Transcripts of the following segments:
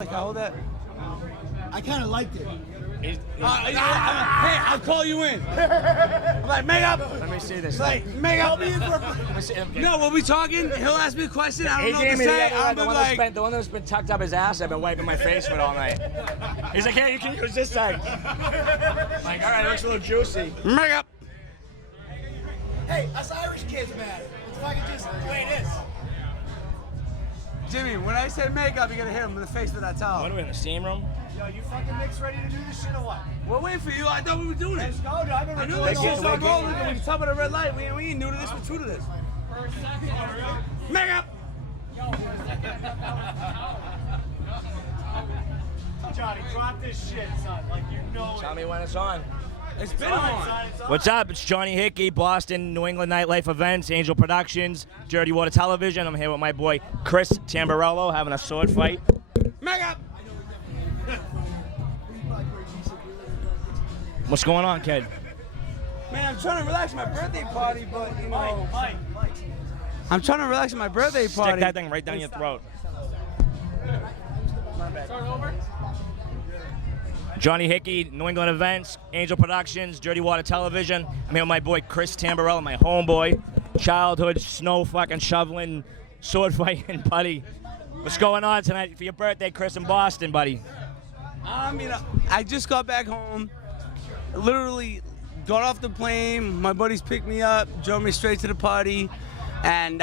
Like, hold that. I kind of liked it. Hey, I'll call you in. I'm like, make up. Let me see this. Like, make up. No, when we talking, he'll ask me a question. I don't know what to say. I'm like, the one that's been tucked up his ass. I've been wiping my face with all night. He's like, hey, you can use this side. I'm like, all right, it looks a little juicy. make up. Hey, us Irish kids, man. It's fucking just the way it is. Jimmy, when I say makeup, you gotta hit him in the face with that towel. What are we in the steam room? Yo, you fucking mix ready to do this shit or what? We're waiting for you. I thought we were doing it. Let's go, dude. I've been I knew recording this the shit whole started time. rolling. We can tell by the red light. We ain't new to this. We're true to this. Make up. Johnny, drop this shit, son. Like, you know Tell it. me when it's on. It's been on. What's up? It's Johnny Hickey, Boston, New England Nightlife Events, Angel Productions, Dirty Water Television. I'm here with my boy Chris Tamburello having a sword fight. Make up. What's going on, kid? Man, I'm trying to relax my birthday party, but you know. Mike. I'm trying to relax my birthday party. Stick that thing right down your throat. Start over. Johnny Hickey, New England Events, Angel Productions, Dirty Water Television. I'm here with my boy Chris Tamburello, my homeboy, childhood snow fucking shoveling, sword fighting buddy. What's going on tonight for your birthday, Chris, in Boston, buddy? I mean, I just got back home. Literally got off the plane. My buddies picked me up, drove me straight to the party. And,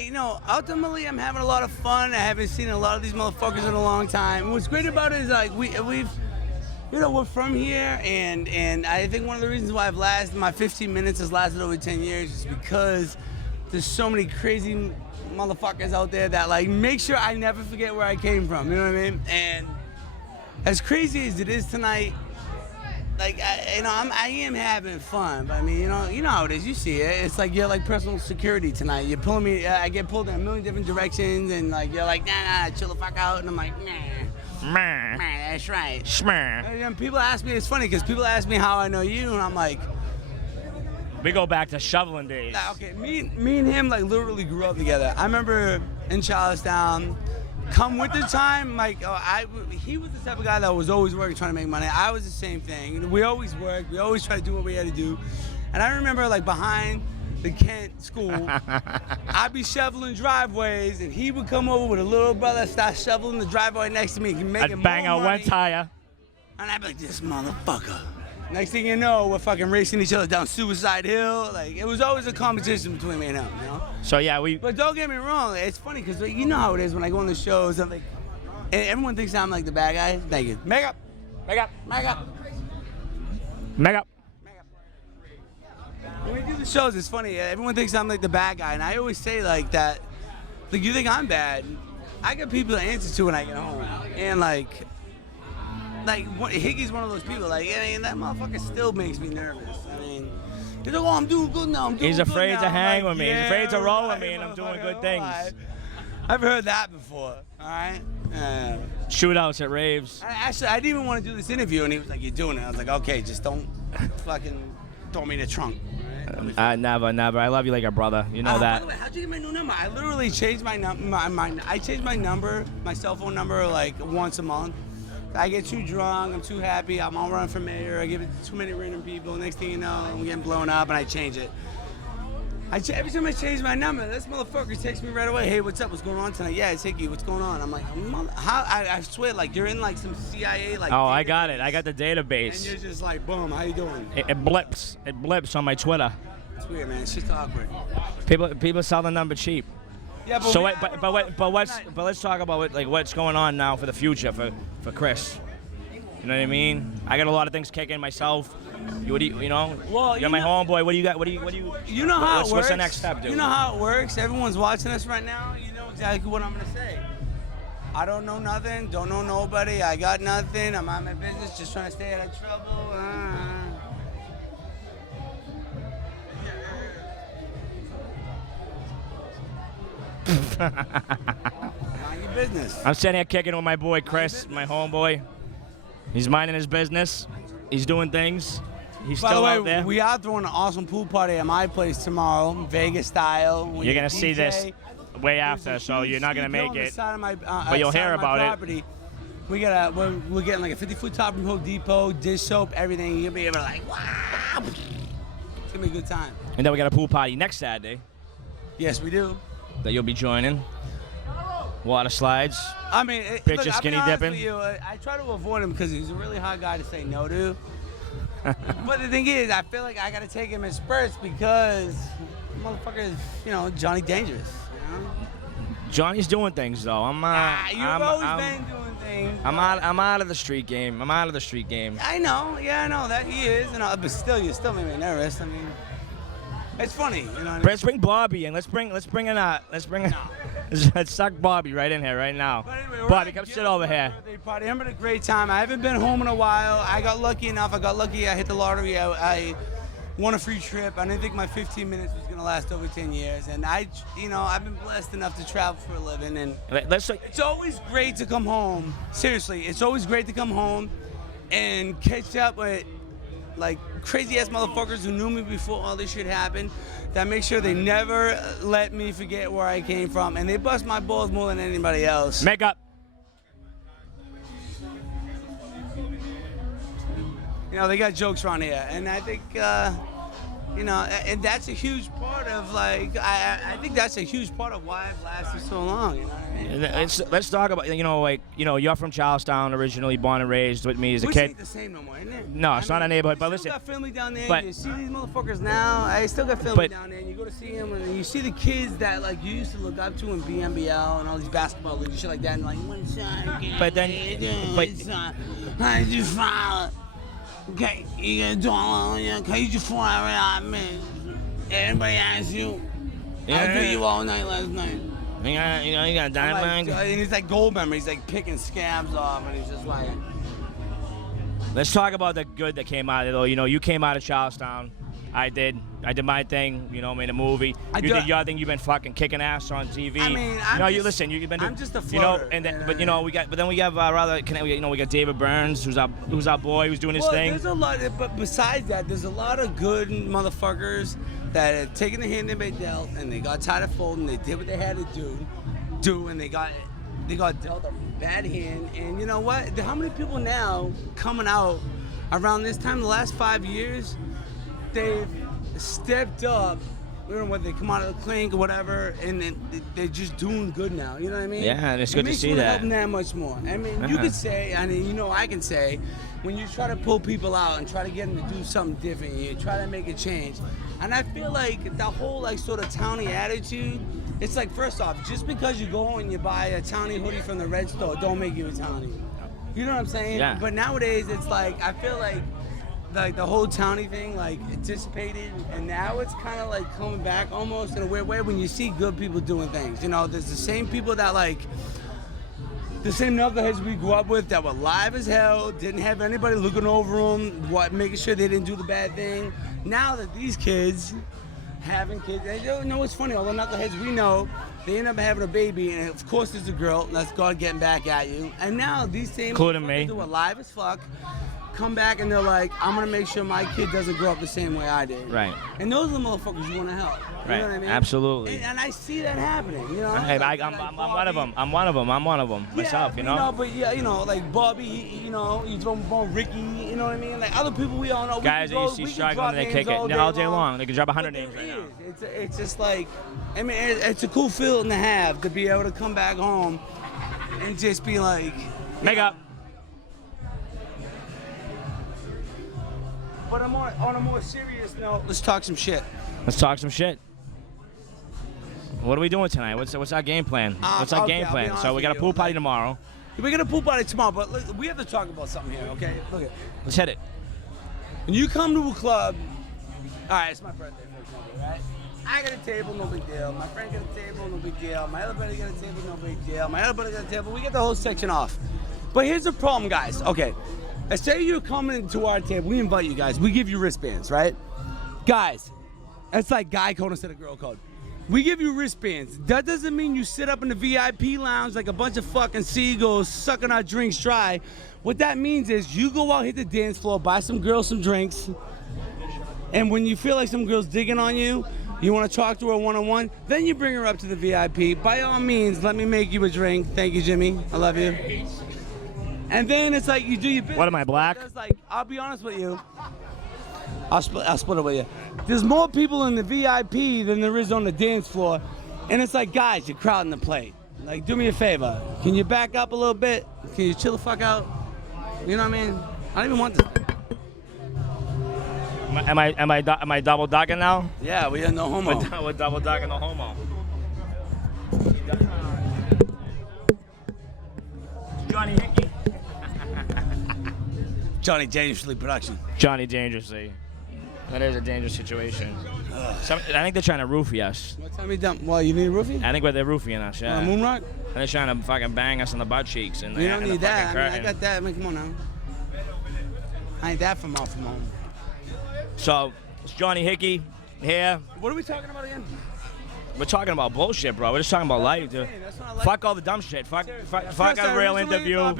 you know, ultimately I'm having a lot of fun. I haven't seen a lot of these motherfuckers in a long time. And what's great about it is, like, we've, you know, we're from here. And I think one of the reasons why my 15 minutes has lasted over 10 years is because there's so many crazy motherfuckers out there that, like, make sure I never forget where I came from. You know what I mean? And as crazy as it is tonight, like, I am having fun, but I mean, you know how it is. You see it. It's like you're like personal security tonight. You're pulling me. I get pulled in a million different directions, and like you're like, nah, chill the fuck out, and I'm like, nah, that's right. And people ask me. It's funny because people ask me how I know you, and I'm like, We go back to shoveling days. okay, me and him like literally grew up together. I remember in Charlestown. Come winter time, like he was the type of guy that was always working, trying to make money. I was the same thing. We always worked. We always tried to do what we had to do. And I remember, like, behind the Kent school, I'd be shoveling driveways, and he would come over with a little brother, start shoveling the driveway next to me, making I'd bang more out money. one tire. And I'd be like, this motherfucker. Next thing you know, we're fucking racing each other down Suicide Hill. Like, it was always a competition between me and him, you know? So yeah, But don't get me wrong, it's funny because you know how it is when I go on the shows. I'm like, and everyone thinks I'm like the bad guy. Thank you. Make up. Make up. When we do the shows, it's funny. Everyone thinks I'm like the bad guy, and I always say like that. Like, you think I'm bad? I got people to answer to when I get home, and like Hickey's one of those people. Like, I mean, that motherfucker still makes me nervous. I mean. He's like, oh, I'm doing good now. He's afraid to hang with me. He's Yeah, afraid to roll with right, me, and I'm doing good motherfucker, things. right. I've heard that before. All right. Shootouts at raves. Actually, I didn't even want to do this interview, and he was like, "You're doing it." I was like, "Okay, just don't fucking throw me in the trunk." Right? Never. I love you like a brother. You know By that. the way, how'd you get my new number? I literally changed my number. I change my number, my cell phone number, like once a month. I get too drunk, I'm too happy, I'm all running for mayor, I give it to too many random people, next thing you know, I'm getting blown up and I change it. Every time I change my number, this motherfucker texts me right away, hey, what's up, what's going on tonight? Yeah, it's Hickey, what's going on? I'm like, how? I swear, like, you're in like some CIA, like, Oh, I database, got it. I got the and database. you're just like, boom, how you doing? It blips. It blips on my Twitter. It's weird, man, it's just awkward. People sell the number cheap. Yeah, So we wait, have but let's talk about what's going on now for the future for Chris. You know what I mean? I got a lot of things kicking myself. You know? Well, you're my homeboy. What do you got? What do you? You know how it works. What's the next step, dude? You know how it works. Everyone's watching us right now. You know exactly what I'm gonna say. I don't know nothing. Don't know nobody. I got nothing. I'm on my business. Just trying to stay out of trouble. Mind your business. I'm sitting here kicking with my boy Chris, my homeboy. He's minding his business. He's doing things. He's By the still way, out there. we are throwing an awesome pool party at my place tomorrow, Vegas style. You're gonna see this way after, so you're not gonna make it. But you'll hear about it. We're getting like a 50-foot top from Home Depot, dish soap, everything. You'll be able to like, wow. It's gonna be a good time. And then we got a pool party next Saturday Yes, we do. that you'll be joining. Water slides. I mean, Bitches look, I'll be skinny honest dipping. with you, I try to avoid him because he's a really hard guy to say no to. But the thing is, I feel like I gotta take him in spurts because motherfucker is, Johnny Dangerous. Johnny's doing things though. You've always been doing things. I'm out of the street game. I know, I know that he is, but still, you still make me nervous. I mean, it's funny, you know what I mean? Let's bring Bobby in. Let's suck Bobby right in here right now. But anyway, Bobby, come sit over here. Birthday party. I'm having a great time. I haven't been home in a while. I got lucky enough. I hit the lottery. I won a free trip. I didn't think my 15 minutes was gonna last over 10 years. And I've been blessed enough to travel for a living. And it's always great to come home. Seriously, it's always great to come home and catch up with like crazy ass motherfuckers who knew me before all this shit happened. That make sure they never let me forget where I came from, and they bust my balls more than anybody else. Make up. They got jokes around here, and I think, and that's a huge part of I think that's a huge part of why I've lasted so long. You know what I mean? Let's talk about you're from Charlestown originally, born and raised with me as a kid. Ain't the same no more, isn't it? No, it's not a neighborhood, but I listen. still got family down there. But- You see these motherfuckers now. I still got family down there, and you go to see them, and you see the kids that you used to look up to in BNBL and all these basketball leagues and shit like that, and one shot. But then- how did you follow? Okay, you got a dollar, okay, you just fly around, man. Everybody asks you, I do you all night last night. You got a diamond. And he's like gold member, he's like picking scabs off, and he's just like. Let's talk about the good that came out of it, though. You came out of Charlestown. I did my thing. Made a movie. You did your thing. You've been fucking kicking ass on TV. I mean, you've been. I'm just a floater. We got David Burns, who's our boy, who's doing his thing. There's a lot, but besides that, there's a lot of good motherfuckers that have taken the hand they been dealt, and they got tired of folding. They did what they had to do, and they got dealt a bad hand. And you know what? How many people now coming out around this time, the last 5 years? They've stepped up, whether they come out of the clink or whatever, and then they're just doing good now. You know what I mean? Yeah, and it's good to see that. It makes me help them that much more. I mean, you could say, I can say, when you try to pull people out and try to get them to do something different, you try to make a change. And I feel like the whole sort of townie attitude, it's like, first off, just because you go and you buy a townie hoodie from the red store, don't make you a townie. You know what I'm saying? Yeah. But nowadays, it's like, I feel like the whole townie thing it dissipated, and now it's kind of coming back almost in a weird way when you see good people doing things. There's the same people that the same knuckleheads we grew up with that were live as hell, didn't have anybody looking over them, making sure they didn't do the bad thing. Now that these kids having kids, they don't know. It's funny, all the knuckleheads we know, they end up having a baby, and of course there's a girl. That's God getting back at you. And now these same including me, who are live as fuck, come back and they're like, I'm gonna make sure my kid doesn't grow up the same way I did. Right. And those are the motherfuckers you want to help. Right. You know what I mean? Absolutely. And I see that happening. Hey, I'm one of them. I'm one of them myself. But like Bobby, you throw bone Ricky. You know what I mean? Like other people we all know. Guys that you see struggling, they kick it all day long. They can drop 100 names right now. It's just like, it's a cool feeling to have, to be able to come back home and just be like, make up. But on a more serious note, let's talk some shit. Let's talk some shit. What are we doing tonight? What's our game plan? What's our game plan? So we got a pool party tomorrow. We got a pool party tomorrow, but look, we have to talk about something here, okay? Look at. Let's hit it. When you come to a club, all right, it's my birthday, for example, right? I got a table, no big deal. My friend got a table, no big deal. My other buddy got a table, no big deal. My other buddy got a table. We get the whole section off. But here's the problem, guys. Okay. Let's say you're coming to our table. We invite you guys. We give you wristbands, right? Guys, that's like guy code instead of girl code. We give you wristbands. That doesn't mean you sit up in the VIP lounge like a bunch of fucking seagulls sucking our drinks dry. What that means is you go out, hit the dance floor, buy some girls some drinks, and when you feel like some girl's digging on you, you want to talk to her one-on-one, then you bring her up to the VIP. By all means, let me make you a drink. Thank you, Jimmy. I love you. And then it's like you do your business. What am I, black? It's like, I'll be honest with you. I'll split it with you. There's more people in the VIP than there is on the dance floor. And it's like, guys, you're crowding the plate. Like, do me a favor. Can you back up a little bit? Can you chill the fuck out? You know what I mean? I don't even want this. Am I double ducking now? Yeah, we have no homo. We're double ducking the homo. Johnny Hickey. Johnny Dangerously production. Johnny Dangerously. That is a dangerous situation. I think they're trying to roofie us. What time you done? Well, you need a roofie? I think they're roofing us, yeah. Moonrock? And they're trying to fucking bang us in the butt cheeks. And You don't need that. I Curtain. got that. I mean, come on now. I ain't that from home. So, it's Johnny Hickey here. What are we talking about again? We're talking about bullshit, bro. We're just talking about life, dude. That's what I like. Fuck all the dumb shit. Fuck a real interview. So,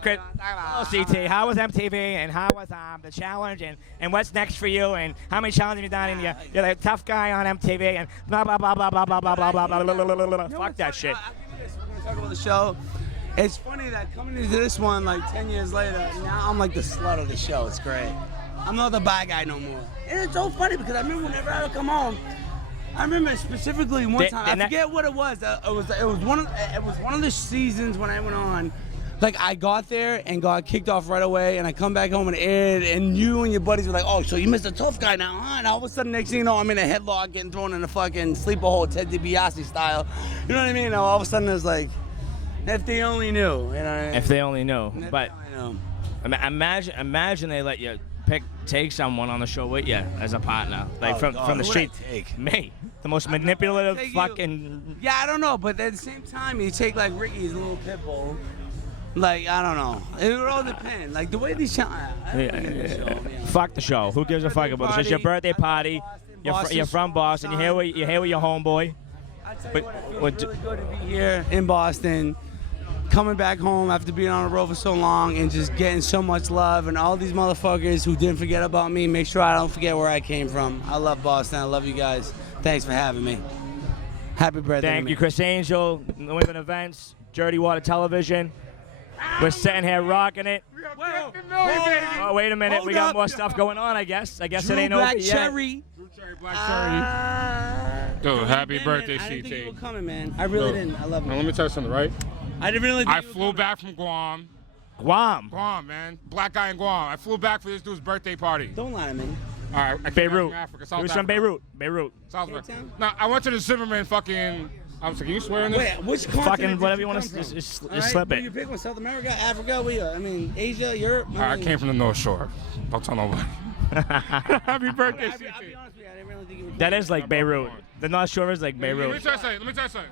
Chris, hello, CT. How was MTV and how was the challenge and what's next for you and how many challenges have you done? And you're the tough guy on MTV and blah blah blah blah blah blah blah blah blah blah blah blah. Fuck that shit. We're gonna talk about the show. It's funny that coming into this one like 10 years later, now I'm like the slut of the show. It's great. I'm not the bad guy no more. And it's so funny because I remember whenever I would come home. I remember specifically one time. I forget what it was. It was one of the seasons when I went on. Like I got there and got kicked off right away, and I come back home and aired, and you and your buddies were like, "Oh, so you missed a tough guy now, huh?" And all of a sudden, next thing you know, I'm in a headlock, getting thrown in a fucking sleeper hole, Ted DiBiase style. You know what I mean? And all of a sudden, it's like, if they only knew. You know what I mean? If they only knew. If But they only knew. imagine they let you take someone on the show with you as a partner, like from the street. Me, the most manipulative fucking. Yeah, I don't know, but at the same time, you take like Ricky's little pit bull. Like I don't know, it would all depend. Like the way these Fuck the show. Who gives a fuck about this? It's your birthday party. You're from Boston. You're here with your homeboy. I tell you what, it feels really good to be here in Boston. Coming back home after being on the road for so long and just getting so much love, and all these motherfuckers who didn't forget about me, make sure I don't forget where I came from. I love Boston. I love you guys. Thanks for having me. Happy birthday. Thank you, Chris Angel, New England Events, Dirty Water Television. We're sitting here rocking it. Oh, wait a minute. We got more stuff going on, I guess. I guess it ain't over yet. Cherry. Black Cherry. Dude, happy birthday, CT. I didn't think you were coming, man. I really didn't. I love you. Now, let me tell you something, right? I didn't really. I flew back from Guam. Guam, man. Black guy in Guam. I flew back for this dude's birthday party. Don't lie to me. All right. I came back Beirut. from Africa, He South was from Africa. Beirut. South Cape Africa. Town? Now, I went to the Zimmerman fucking. I was like, can you swear in this? Wait, which continent Fucking did whatever you you want come to from? just All right, slip where it. you pick one? South America, Africa, where you? I mean, Asia, Europe. I came from the North Shore. Don't tell nobody. Happy birthday, I'll be CT. honest with you, I didn't really think you were. That is like Beirut. The North Shore is like Let me Beirut. tell you something.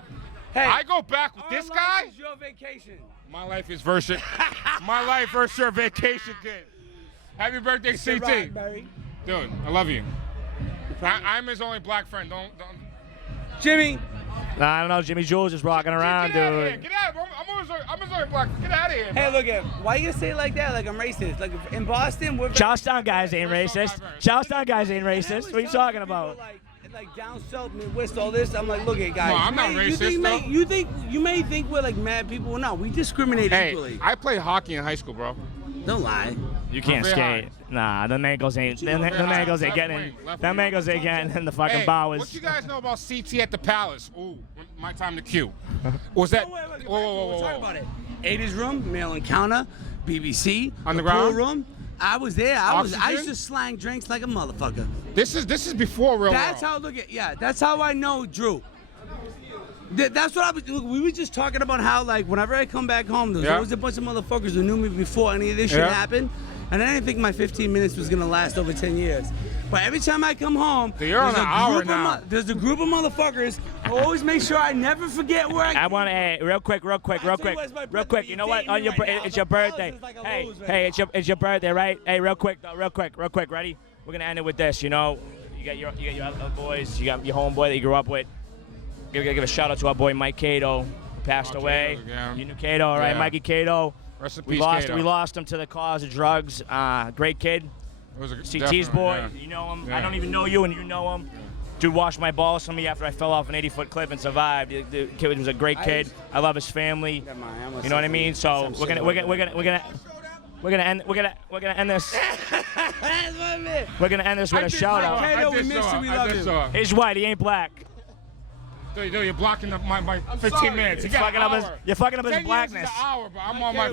Hey, I go back with our this life guy. is your vacation. My life is versus my life versus your vacation, kid. Happy birthday, CT. Dude, I love you. I'm his only black friend. Don't. Jimmy. Nah, I don't know. Jimmy Jules is rocking around, Get out of here. dude. Get out. I'm his only black. Get out of here. Hey, look at. Why you gonna say it like that? Like I'm racist? Like in Boston, we're. Charlestown guys ain't racist. Charlestown guys ain't racist. What are you talking about? Like down south, Midwest, all this. I'm like, look at guys. No, I'm not racist, You may think we're like mad people. No, we discriminate Hey, equally. I played hockey in high school, bro. Don't lie. You can't Very skate. high. Nah, them ankles ain't. Them ankles ain't getting. Them ankles ain't getting in the fucking Hey, bowers. what you guys know about CT at the Palace? Ooh, my time to cue. Was that? Whoa. Talk about it. 80s room, male encounter, BBC, Underground? the pool room. I was there. I used Oxygen? to slang drinks like a motherfucker. This is before real. That's world. how look at that's how I know Drew. That's what I was. Look, we were just talking about how like whenever I come back home, there's always a bunch of motherfuckers who knew me before any of this shit happened, and I didn't think my 15 minutes was gonna last over 10 years. But every time I come home, So you're on an hour now. There's a group of motherfuckers who always make sure I never forget where I. I want to, hey, real quick. You know what? On your, it's your birthday. Hey, it's your birthday, right? Hey, real quick. Ready? We're gonna end it with this. You know, you got your other boys. You got your homeboy that you grew up with. Give a shout out to our boy Mike Cato, who passed away. Yeah. You knew Cato, right? Yeah. Mikey Cato. Rest in We peace, lost. Cato. We lost him to the cause of drugs. Great kid. It was a, CT's definitely, boy. yeah. You know him. Yeah. I don't even know you, and you know him. Dude washed my balls for me after I fell off an 80-foot cliff and survived. The kid was a great kid. I love his family. You know what I mean? So we're gonna end this. We're gonna end this with a shout out. He's white. He ain't black. Dude, you're blocking my 15 minutes. You're fucking up his blackness. You're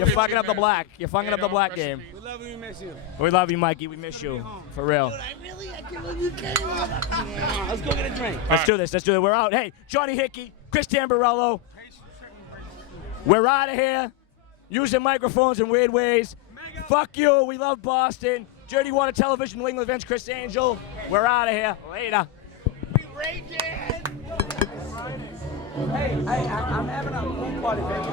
fucking up the black. You're fucking up the black game. We love you. We miss you. We love you, Mikey. We miss you. For real. Dude, I can't believe you came. Let's go get a drink. Let's do this. We're out. Hey, Johnny Hickey, Chris Tamborello. We're out of here. Using microphones in weird ways. Fuck you. We love Boston. Dirty Water Television, New England Events, Chris Angel. We're out of here. Later. We raging. Hey, I'm having a pool party, baby.